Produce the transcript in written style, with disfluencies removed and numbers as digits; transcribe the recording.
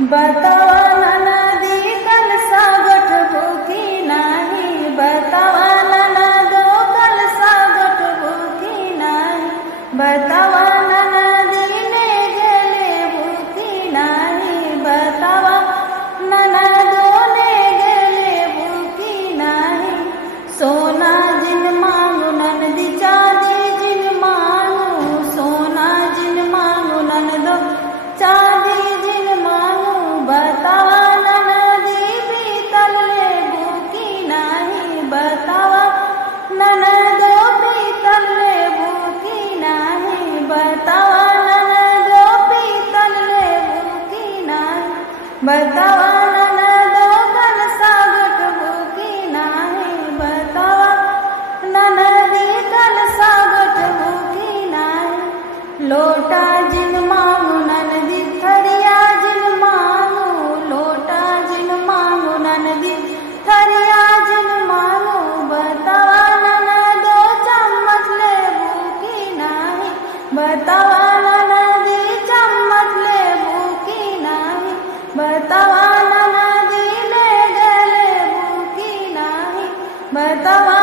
बतावा ननदी कल सागठ भूखी नाही, बतावा ननदो कल सागठ भूखी नाही, बतावा ननदी ने गेले भूखी नाही, बतावा ननदो ने गेले भूखी नाही। सोना जिन मांगू ननदी चांदी जिन मांगू, सोना जिन मांगू ननदो चांदी जिन मांगू, बतावा ननदी पीतल ले भूखी नाही, बतावा ननदो पीतल ले भूखी नाही, बतावा ननदो पीतल ले भूखी नाही, बतावा ननदो कल सागठ भूखी नाही, बतावा ननदी कल सागठ भूखी नाही। लोटा जिन मांगू ननदी थरिया जिन मांगू, लोटा जिन मांगू ननदी थरिया जिन मांगू, बतावा ननदो चम्मच ले भूखी नाही, बतावा ननदी चम्मच ले भूखी नाही, बतावा ननदी ले गले भूखी नाही, बतावा